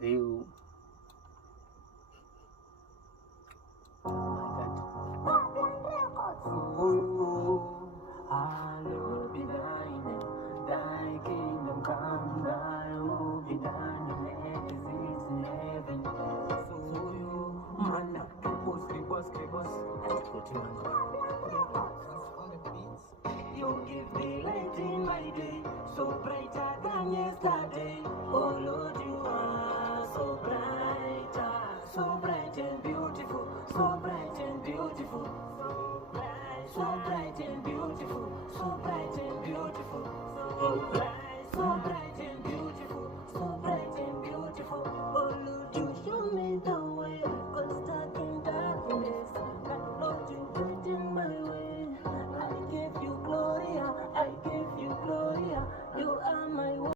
feel. Hallowed be thine name, thy kingdom come, thy will be done.